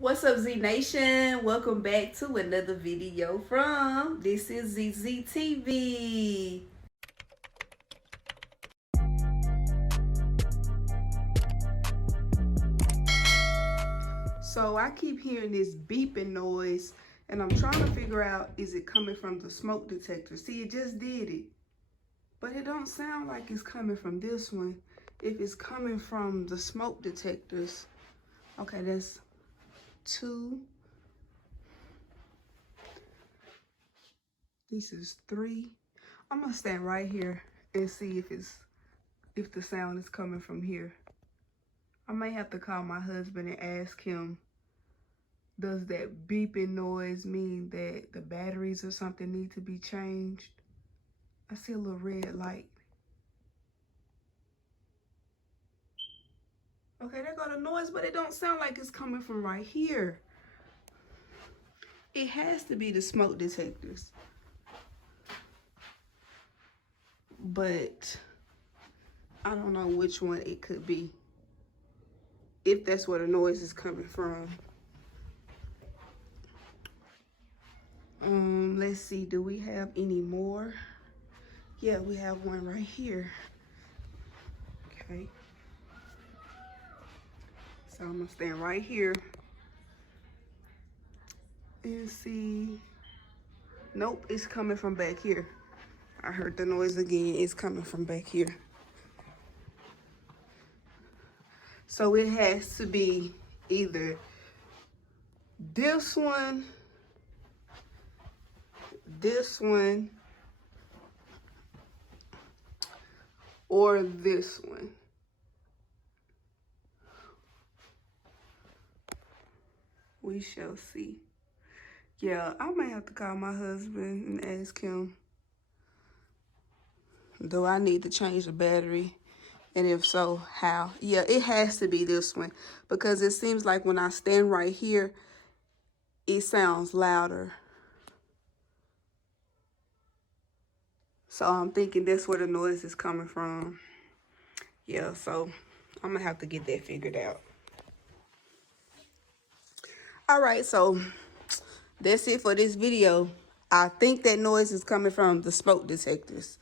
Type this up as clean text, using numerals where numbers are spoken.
What's up, Z Nation? Welcome back to another video from This is ZZTV. So I keep hearing this beeping noise and I'm trying to figure out, is it coming from the smoke detector? See, it just did it, but it don't sound like it's coming from this one. If it's coming from the smoke detectors, okay, that's 2. This is 3. I'm gonna stand right here and see if the sound is coming from here. I may have to call my husband and ask him, does that beeping noise mean that the batteries or something need to be changed? I see a little red light. Okay, there go the noise, but it don't sound like it's coming from right here. It has to be the smoke detectors. But I don't know which one it could be, if that's where the noise is coming from. Let's see, do we have any more? Yeah, we have one right here. Okay. So I'm gonna stand right here and see. Nope, it's coming from back here. I heard the noise again. It's coming from back here. So it has to be either this one, or this one. We shall see. Yeah, I might have to call my husband and ask him, do I need to change the battery? And if so, how? Yeah, it has to be this one, because it seems like when I stand right here, it sounds louder. So I'm thinking that's where the noise is coming from. Yeah, so I'm gonna have to get that figured out. All right, so that's it for this video. I think that noise is coming from the smoke detectors.